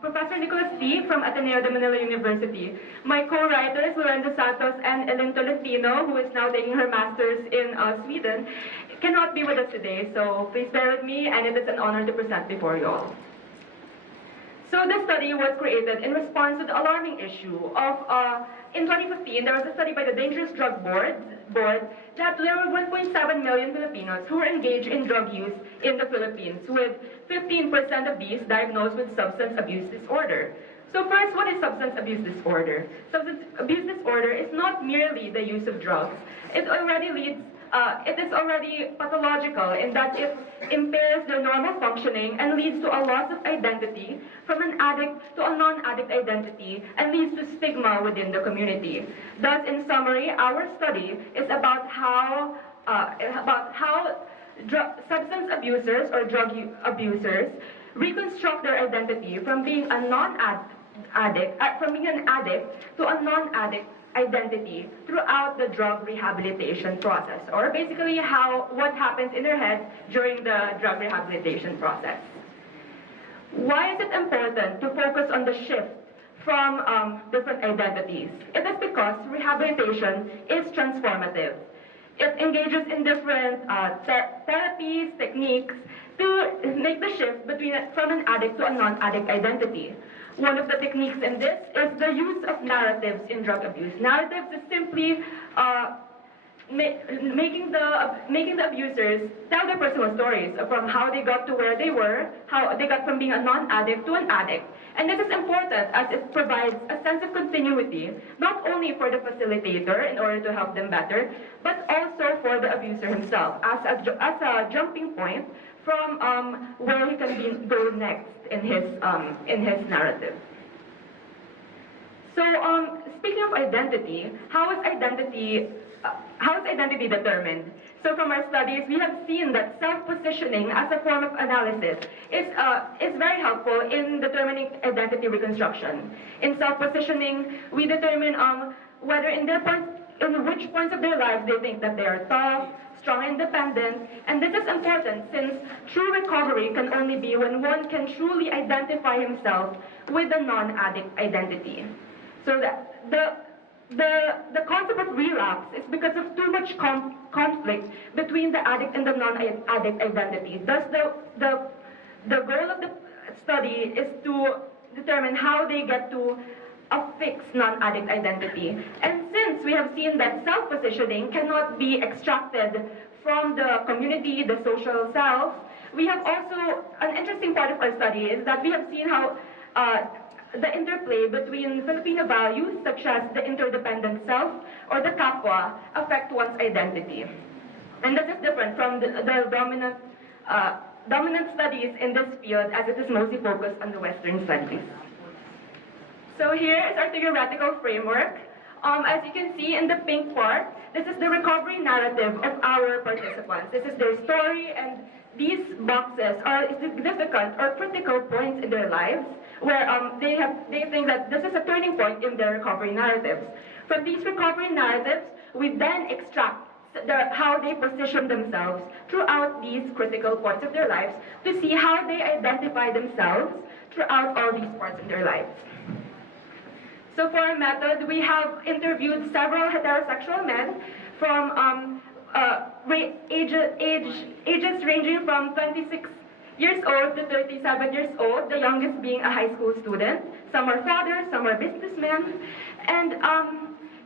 Professor Nicholas T. from Ateneo de Manila University. My co-writers, Lorenzo Santos and Ellen Tolentino, who is now taking her master's in Sweden, cannot be with us today, so please bear with me, and it is an honor to present before you all. So this study was created in response to the alarming issue of, in 2015, there was a study by the Dangerous Drug Board that there were 1.7 million Filipinos who were engaged in drug use in the Philippines, with 15% of these diagnosed with substance abuse disorder. So first, what is substance abuse disorder? Substance abuse disorder is not merely the use of drugs. It is already pathological in that it impairs their normal functioning and leads to a loss of identity from an addict to a non-addict identity and leads to stigma within the community. Thus, in summary, our study is about how substance abusers or drug abusers reconstruct their identity from being a from being an addict to a non-addict identity throughout the drug rehabilitation process, or basically what happens in their head during the drug rehabilitation process. Why is it important to focus on the shift from different identities? It is because rehabilitation is transformative. It engages in different therapies, techniques to make the shift from an addict to a non-addict identity. One of the techniques in this is the use of narratives in drug abuse. Narratives is simply making the abusers tell their personal stories from how they got to where they were, how they got from being a non-addict to an addict. And this is important as it provides a sense of continuity, not only for the facilitator in order to help them better, but also for the abuser himself as a jumping point from where he can go next in his narrative. So speaking of identity, how is identity determined? So from our studies, we have seen that self-positioning as a form of analysis is very helpful in determining identity reconstruction. In self-positioning, we determine whether in which points of their lives they think that they are tough, strong, and independent. And this is important since true recovery can only be when one can truly identify himself with a non-addict identity. So the concept of relapse is because of too much conflict between the addict and the non-addict identity. Thus, the goal of the study is to determine how they get to a fixed non-addict identity. And since we have seen that self-positioning cannot be extracted from the community, the social self, we have also, an interesting part of our study is that we have seen how the interplay between Filipino values, such as the interdependent self or the kapwa, affect one's identity. And this is different from the dominant studies in this field, as it is mostly focused on the Western studies. So here is our theoretical framework. As you can see in the pink part, this is the recovery narrative of our participants. This is their story, and these boxes are significant or critical points in their lives where they think that this is a turning point in their recovery narratives. From these recovery narratives, we then extract how they position themselves throughout these critical points of their lives to see how they identify themselves throughout all these parts of their lives. So for our method, we have interviewed several heterosexual men from ages ranging from 26 years old to 37 years old, the youngest being a high school student. Some are fathers, some are businessmen, and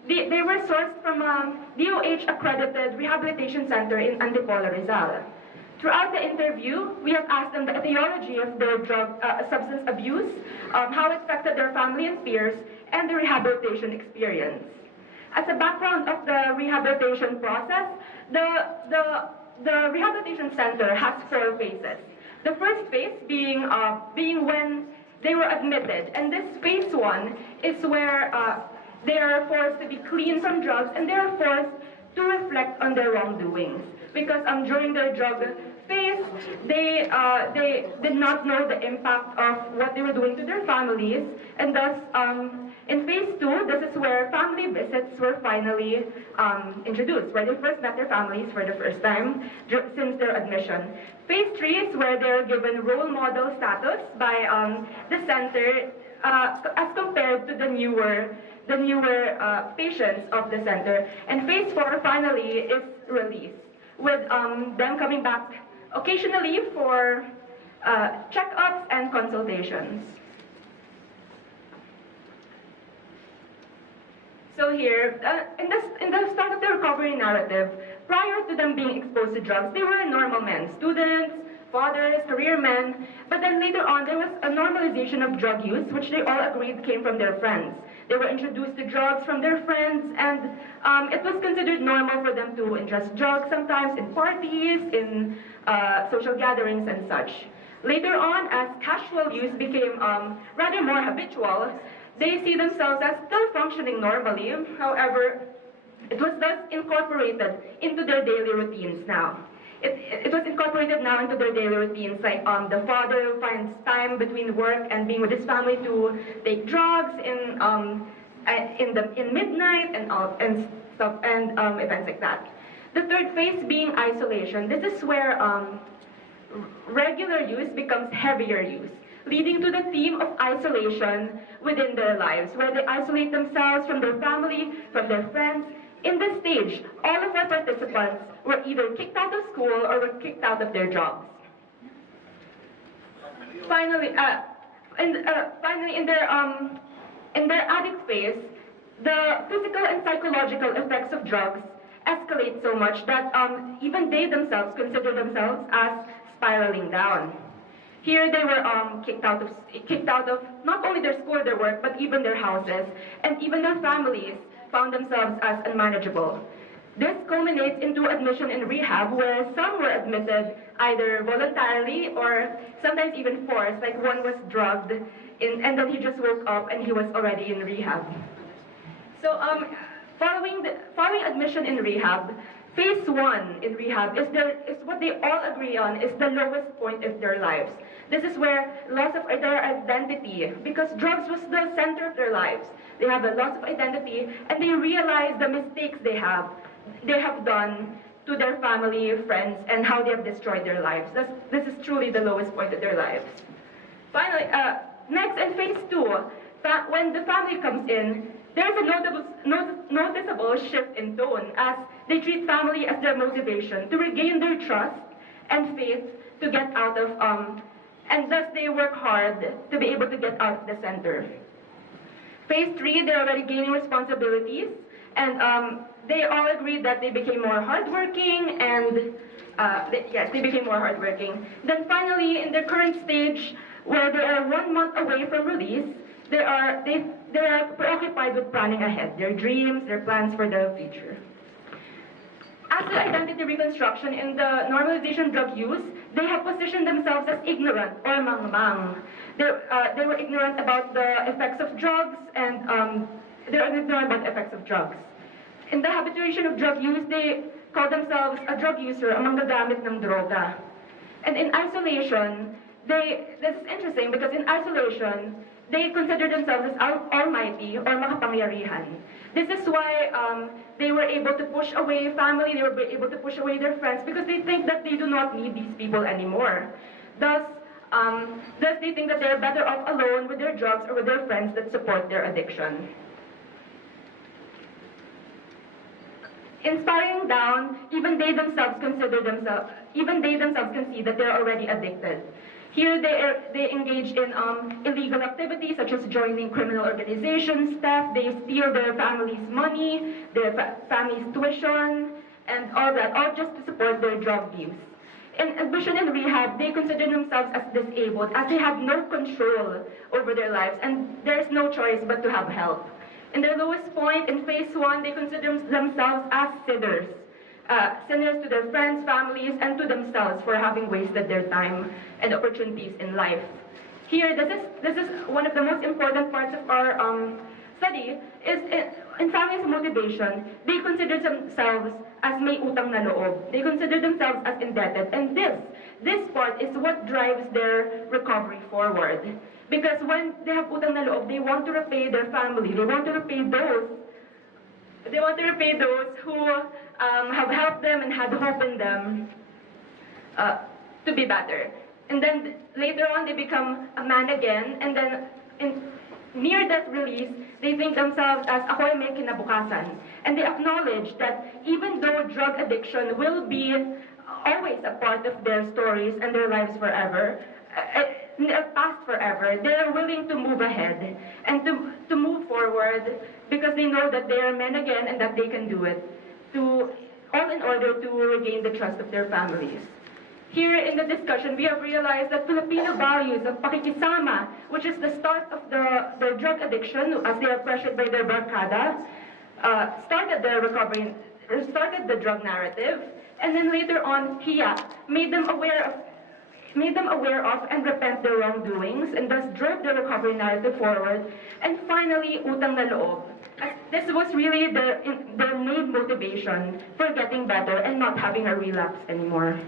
they were sourced from a DOH-accredited rehabilitation center in Antipolo, Rizal. Throughout the interview, we have asked them the etiology of their substance abuse, how it affected their family and peers, and the rehabilitation experience. As a background of the rehabilitation process, the rehabilitation center has 4 phases. The first phase being when they were admitted, and this phase 1 is where they are forced to be clean from drugs, and they are forced to reflect on their wrongdoings. Because during their drug phase, they did not know the impact of what they were doing to their families, and thus In phase 2, this is where family visits were finally introduced, where they first met their families for the first time since their admission. Phase 3 is where they're given role model status by the center as compared to the newer patients of the center. And phase 4 finally is release, with them coming back occasionally for checkups and consultations. So here, in the start of the recovery narrative, prior to them being exposed to drugs, they were normal men, students, fathers, career men, but then later on there was a normalization of drug use, which they all agreed came from their friends. They were introduced to drugs from their friends, and it was considered normal for them to ingest drugs, sometimes in parties, in social gatherings and such. Later on, as casual use became rather more habitual, they see themselves as still functioning normally. However, it was thus incorporated into their daily routines now. It was incorporated now into their daily routines, like the father finds time between work and being with his family to take drugs in midnight and stuff and events like that. The third phase being isolation. This is where regular use becomes heavier use, leading to the theme of isolation within their lives, where they isolate themselves from their family, from their friends. In this stage, all of our participants were either kicked out of school or were kicked out of their jobs. Finally, in their addict phase, the physical and psychological effects of drugs escalate so much that even they themselves consider themselves as spiraling down. Here they were kicked out of not only their school or their work, but even their houses, and even their families found themselves as unmanageable. This culminates into admission in rehab, where some were admitted either voluntarily or sometimes even forced, like one was drugged, and then he just woke up and he was already in rehab. So following admission in rehab, phase 1 in rehab is what they all agree on is the lowest point of their lives. This is where loss of their identity, because drugs was the center of their lives. They have a loss of identity, and they realize the mistakes they have done to their family, friends, and how they have destroyed their lives. This is truly the lowest point of their lives. Finally, next in phase 2, when the family comes in, there's a noticeable shift in tone as they treat family as their motivation to regain their trust and faith to get out of, and thus they work hard to be able to get out of the center. Phase 3, they're already gaining responsibilities, and they all agreed that they became more hardworking, and they became more hardworking. Then finally, in their current stage, where they are 1 month away from release, they are preoccupied with planning ahead, their dreams, their plans for the future. As the identity reconstruction in the normalization of drug use, they have positioned themselves as ignorant or mangmang. They were ignorant about the effects of drugs, and they were ignorant about the effects of drugs. In the habituation of drug use, they call themselves a drug user among the gamit ng droga. And in isolation, this is interesting because in isolation, they consider themselves as almighty or makapangyarihan. This is why they were able to push away family, they were able to push away their friends, because they think that they do not need these people anymore. Thus they think that they're better off alone with their drugs or with their friends that support their addiction. In spiraling down, even they themselves can see that they're already addicted. Here they engage in illegal activities such as joining criminal organizations, theft, they steal their family's money, their family's tuition, and all that, all just to support their drug use. In admission and rehab, they consider themselves as disabled, as they have no control over their lives, and there's no choice but to have help. In their lowest point, in phase 1, they consider themselves as sinners. Sinners to their friends, families, and to themselves for having wasted their time and opportunities in life. Here, this is one of the most important parts of our study, is in families' motivation. They consider themselves as may utang na loob. They consider themselves as indebted, and this part is what drives their recovery forward. Because when they have utang na loob, they want to repay their family. They want to repay those who have helped them and had hope in them to be better. And then later on, they become a man again, and then near that release, they think themselves as ako'y may kinabukasan. And they acknowledge that even though drug addiction will be always a part of their stories and their lives forever, past forever, they are willing to move ahead and to move forward because they know that they are men again and that they can do it, all in order to regain the trust of their families. Here in the discussion, we have realized that Filipino values of pakikisama, which is the start of the drug addiction as they are pressured by their barkada, started the drug narrative, and then later on, hiya made them aware of and repent their wrongdoings, and thus drove the recovery narrative forward. And finally, utang na loob. This was really their main motivation for getting better and not having a relapse anymore.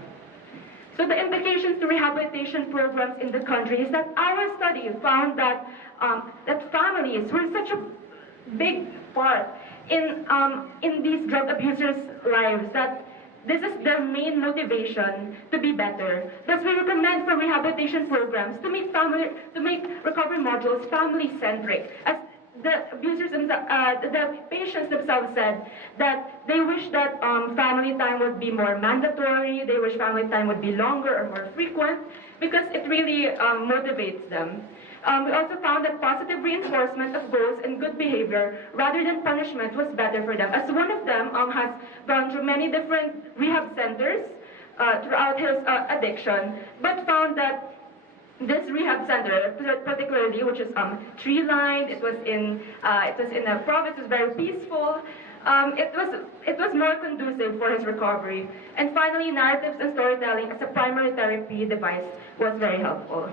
So the implications to rehabilitation programs in the country is that our study found that that families were such a big part in these drug abusers' lives that this is their main motivation to be better. Thus, we recommend for rehabilitation programs to make recovery modules family-centric. As the abusers the patients themselves said that they wish that family time would be more mandatory. They wish family time would be longer or more frequent because it really motivates them. We also found that positive reinforcement of goals and good behavior rather than punishment was better for them, as one of them has gone through many different rehab centers throughout his addiction, but found that this rehab center, particularly, which is tree-lined, it was in a province, it was very peaceful. It was more conducive for his recovery. And finally, narratives and storytelling as a primary therapy device was very helpful.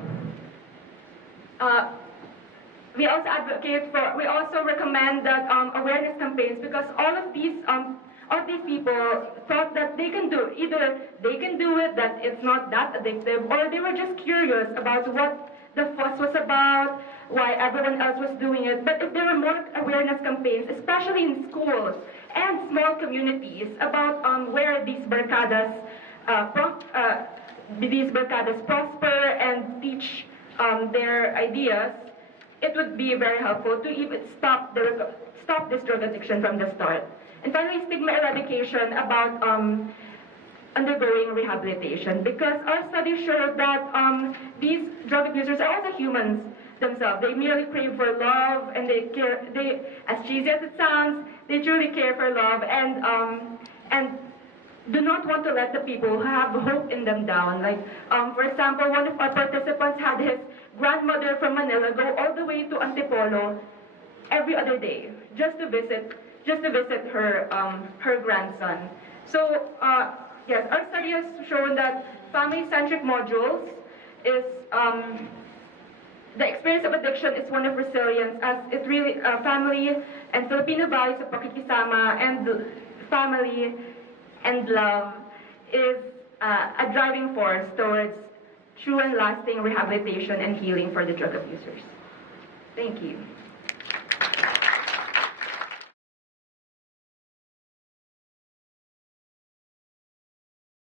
We also recommend that awareness campaigns, because all of these people thought that either they can do it, that it's not that addictive, or they were just curious about what the fuss was about, why everyone else was doing it. But if there were more awareness campaigns, especially in schools and small communities, about where these barkadas prosper and teach their ideas, it would be very helpful to even stop this drug addiction from the start. And finally, stigma eradication about undergoing rehabilitation, because our studies showed that these drug abusers are also humans themselves. They merely crave for love, and they, as cheesy as it sounds, they truly care for love, and do not want to let the people who have hope in them down. Like, for example, one of our participants had his grandmother from Manila go all the way to Antipolo every other day just to visit her grandson. So yes, our study has shown that family-centric modules is the experience of addiction is one of resilience, as it really family and Filipino values of pakikisama and family and love is a driving force towards true and lasting rehabilitation and healing for the drug abusers. Thank you.